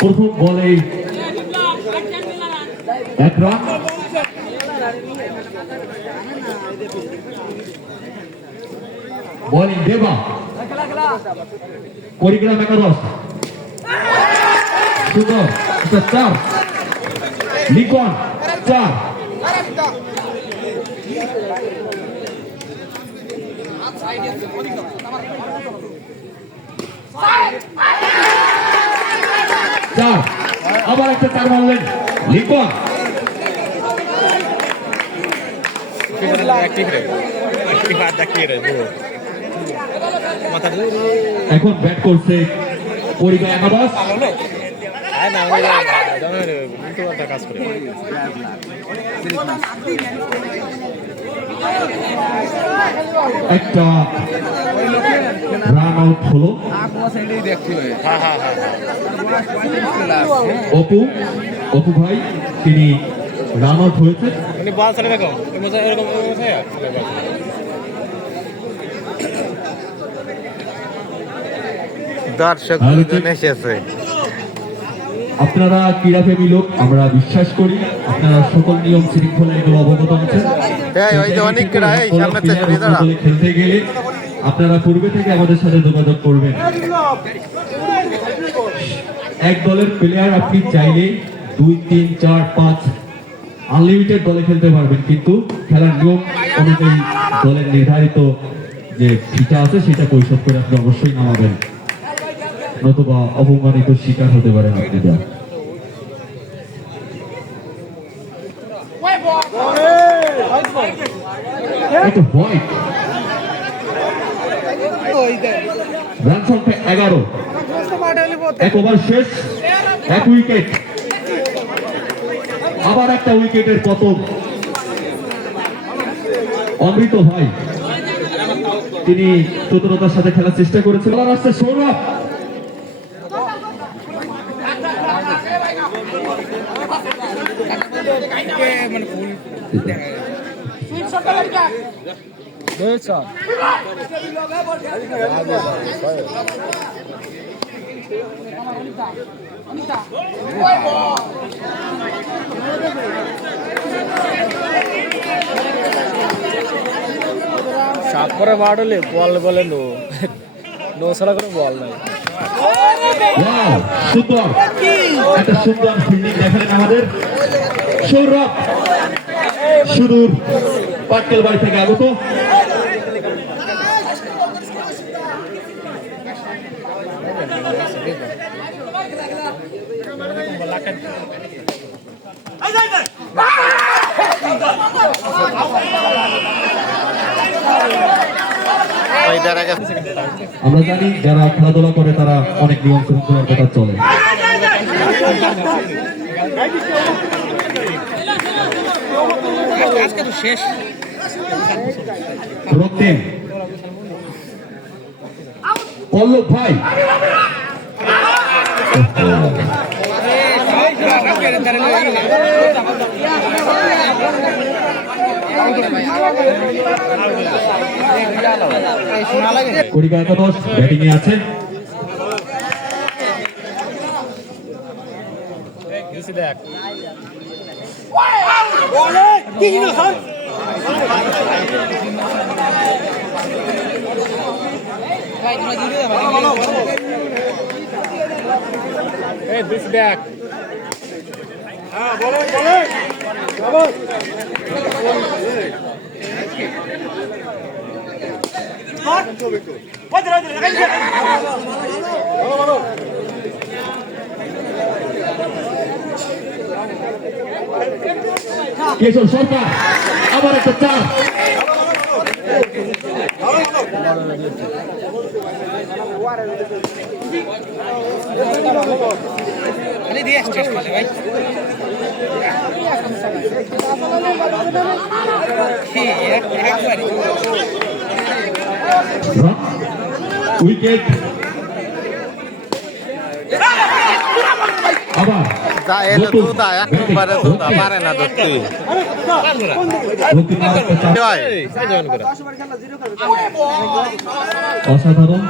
প্রথম বলে 1 run. Bowling দেবা, কুড়িগ্রাম 11। সুন্দর 4, লিকন 4। আবার একটা 4 মারলেন লিকন। এখন ব্যাট করছে কুড়িগ্রাম 11। একটা রান আউট হলো। অপু ভাই তিনি রান আউট হয়েছে। দর্শক এসেছে। আপনারা ক্রীড়াপ্রেমী লোক, আমরা বিশ্বাস করি আপনারা সকল নিয়ম শৃঙ্খলা এগুলো অবগত আছেন। খেলতে গেলে আপনারা পূর্বে থেকে আমাদের সাথে যোগাযোগ করবেন। এক দলের প্লেয়ার আপনি চাইলে 2, 3, 4, 5 আনলিমিটেড দলে খেলতে পারবেন, কিন্তু খেলার নিয়ম অনুযায়ী দলের নির্ধারিত যে ফিটা আছে সেটা পরিশোধ করে আপনি অবশ্যই নামাবেন, নতুবা অপমানিত শিকার হতে পারেন আপনি। রান সংখ্যা 11, 1 ওভার শেষ, 1 উইকেট। আবার একটা উইকেটের পতন। অমৃত ভাই তিনি চতুরতার সাথে খেলার চেষ্টা করেছেন। আসছে সৌরভ, সাত করে মারলে বল বলে নো ছাড়া করে বল নাই। সুন্দর একটা সুন্দর ফিল্ডিং দেখালেন আমাদের সৌরভ, সুদূর পাটকেল বাড়ি থেকে আগত। আমরা জানি যারা খেলাধুলা করে তারা অনেক নিয়ম শৃঙ্খলার কথা চলে। পল্লব ভাই কুড়িগ্রাম 11 ব্যাটিং এ আছে। কেশব সরকার আবার একটা 4। উইকেট আবার অসাধারণ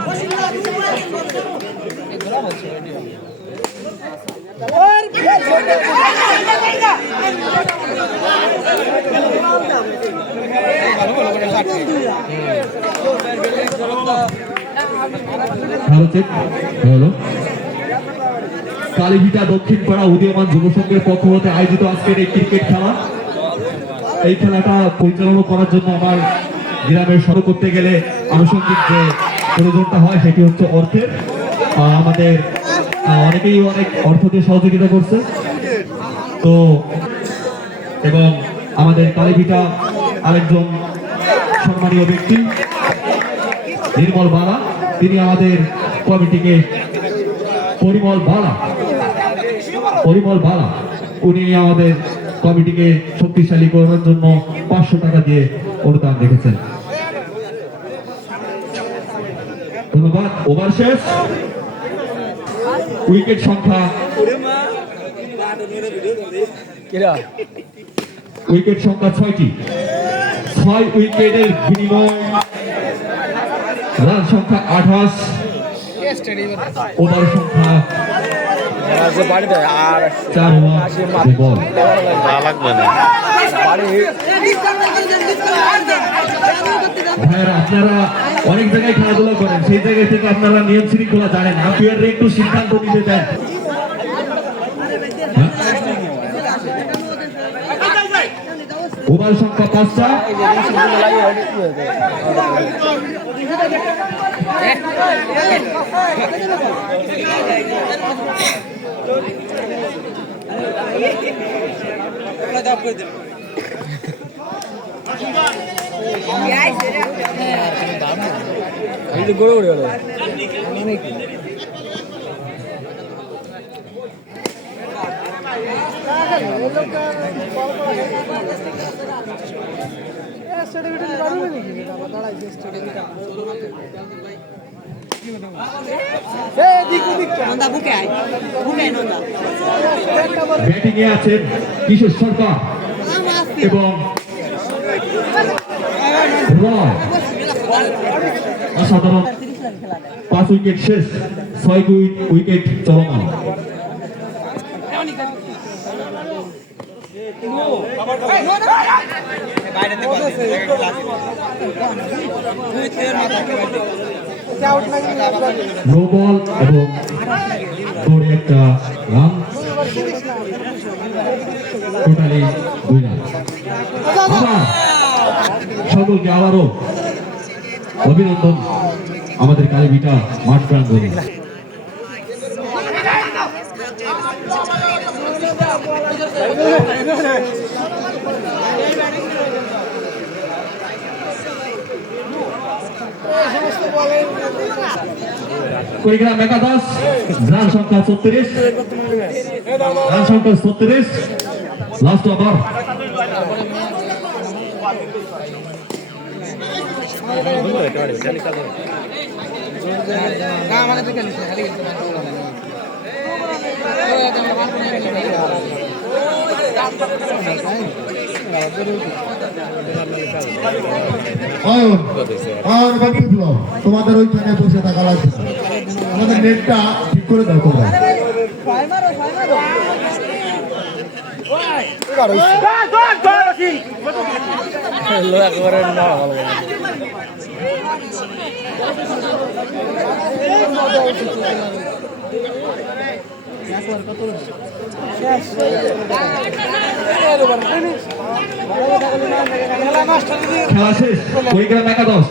ভালো চেক হলো। কালীভিটা দক্ষিণ পাড়া উদীয়মান যুব সংঘের পক্ষ হতে আয়োজিত আজকের এই ক্রিকেট খেলা। এই খেলাটা পরিচালনা করার জন্য আমার গ্রামের শুরু করতে গেলে আনুষঙ্গিক যে প্রয়োজনটা হয় সেটি হচ্ছে অর্থের। আমাদের অনেকেই অনেক অর্থ দিয়ে সহযোগিতা করছে। তো এবং আমাদের কালীভিটা আরেকজন সম্মানীয় ব্যক্তি নির্মল বালা, তিনি আমাদের কমিটিকে পরিমল বালা উনি আমাদের কমিটিকে শক্তিশালী করার জন্য 500 টাকা দিয়ে অনুদান রেখেছেন। ধন্যবাদ। ওভার শেষ। উইকেট সংখ্যা উইকেট সংখ্যা 6টি। 6 উইকেটের বিনিময়ে রান সংখ্যা 28, ওভার সংখ্যা 4 ওভার বল। লাগবে না। ভাইয়েরা, আপনারা অনেক জায়গায় খেলাধুলা করেন, সেই জায়গা থেকে আপনারা নিয়ম শৃঙ্খলা জানেন, আম্পায়াররা একটু সিদ্ধান্ত নিতে দেন। ওভার সংখ্যা 5টা। গড়ে গড়ে গেল ব্যাটিং এ আছেন কিশোর সরকার এবং রয়। অসাধারণ 5 উইকেট শেষ, 6 উইকেট চলমান। নো বল এবং দৌড়ে একটা রান, টোটালি 2 রান। আবার সকলকে আবারও অভিনন্দন আমাদের কালীভিটা মাঠ প্রাঙ্গণে। কুড়িগ্রাম একাদশ, রান সংখ্যা 36, রান সংখ্যা 36, লাস্ট ওভার। তোমাদের ওইখানে বসে থাকা লাগবে, আমাদের নেটটা ঠিক করে দাও তোমরা। একবারে না ভালো খেলা শেষ। কুড়িগ্রাম একাদশ